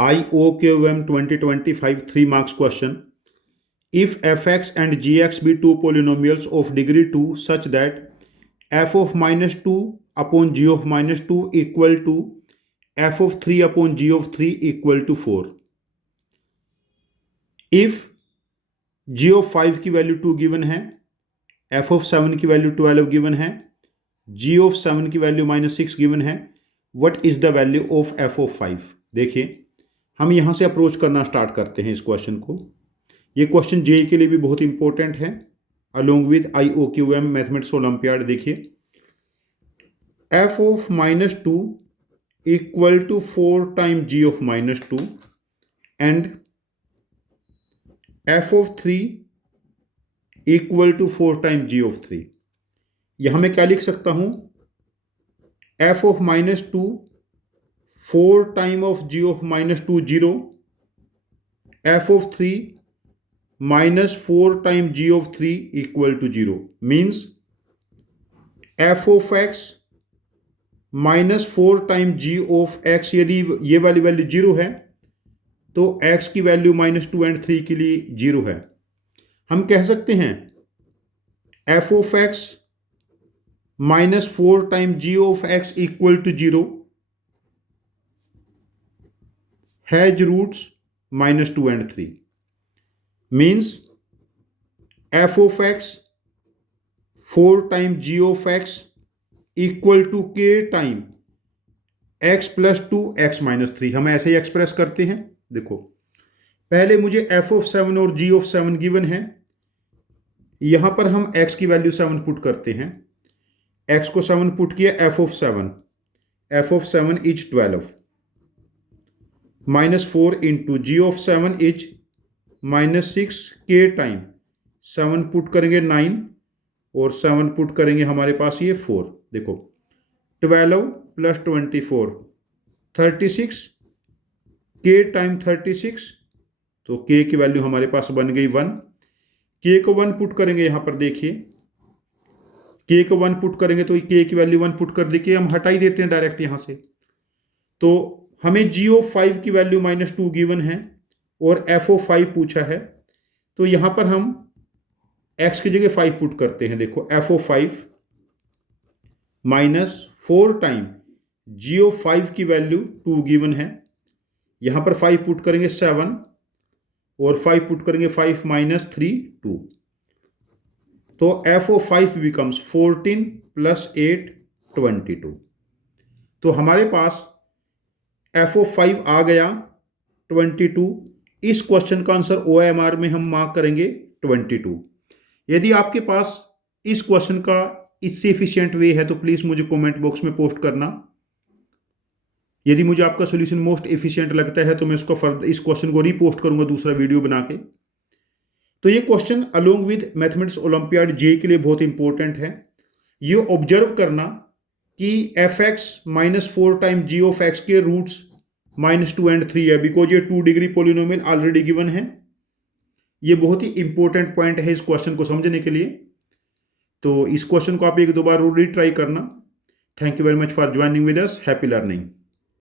IOQM 2025 3 marks question. If fx and gx be two polynomials of degree 2 such that f of minus 2 upon g of minus 2 equal to f of 3 upon g of 3 equal to 4. If g of 5 की value 2 given है, f of 7 की value 12 given है, g of 7 की value -6 given है, what is the value of f of 5? देखिए, हम यहां से अप्रोच करना स्टार्ट करते हैं इस क्वेश्चन को। ये क्वेश्चन जेई के लिए भी बहुत इंपॉर्टेंट है along with IOQM mathematics olympiad. देखिए, f of -2 equal to 4 time g of -2 and f of 3 equal to 4 time g of 3। यहां मैं क्या लिख सकता हूं? f of -2 4 time of g of -2 0, f of 3 -4 time g of 3 equal to 0 means f of x -4 time g of x, यदि ये वाली value 0 है तो x की वैल्यू -2 एंड 3 के लिए 0 है। हम कह सकते हैं f of x -4 time g of x equal to 0 has roots -2 and 3 means f of x 4 time g of x equal to k time x plus 2 x minus 3। हम ऐसे ही एक्सप्रेस करते हैं। देखो, पहले मुझे f of 7 और g of 7 given है, यहां पर हम x की वैल्यू 7 पुट करते हैं। x को 7 पुट किया, f of 7 is 12 -4 into g of 7 is -6 k time 7 put करेंगे 9 और 7 पुट करेंगे हमारे पास ये 4। देखो, 12 प्लस 24 36 k टाइम 36, तो k की वैल्यू हमारे पास बन गई 1। k को 1 पुट करेंगे, यहां पर देखिए k को 1 पुट करेंगे तो k की वैल्यू 1 पुट कर दी, के हम हटा ही देते हैं डायरेक्ट यहां से। तो हमें g of 5 की वैल्यू -2 गिवन है और f of 5 पूछा है, तो यहां पर हम x की जगह 5 पुट करते हैं। देखो, f of 5 -4 time g of 5 की वैल्यू 2 गिवन है, यहां पर 5 पुट करेंगे 7 और 5 पुट करेंगे 5 -3 2, तो f of 5 बिकम्स 14 + 8 22। तो हमारे पास f of 5 आ गया 22। इस क्वेश्चन का आंसर OMR में हम मार्क करेंगे 22। यदि आपके पास इस क्वेश्चन का इससे एफिशिएंट वे है तो प्लीज मुझे कमेंट बॉक्स में पोस्ट करना। यदि मुझे आपका सॉल्यूशन मोस्ट एफिशिएंट लगता है तो मैं इस क्वेश्चन को रीपोस्ट करूंगा दूसरा वीडियो बना के। तो ये question along with mathematics olympiad J के लिए बहुत इंपॉर्टेंट है। ये ऑब्जर्व करना कि fx -4 time g of x के रूट्स -2 एंड 3 है, बिकॉज ये 2 डिग्री पोलिनोमियल ऑलरेडी गिवन है। ये बहुत ही इंपॉर्टेंट पॉइंट है इस क्वेश्चन को समझने के लिए। तो इस क्वेश्चन को आप एक दो बार रीट्राई करना। Thank you very much for joining with us. Happy learning.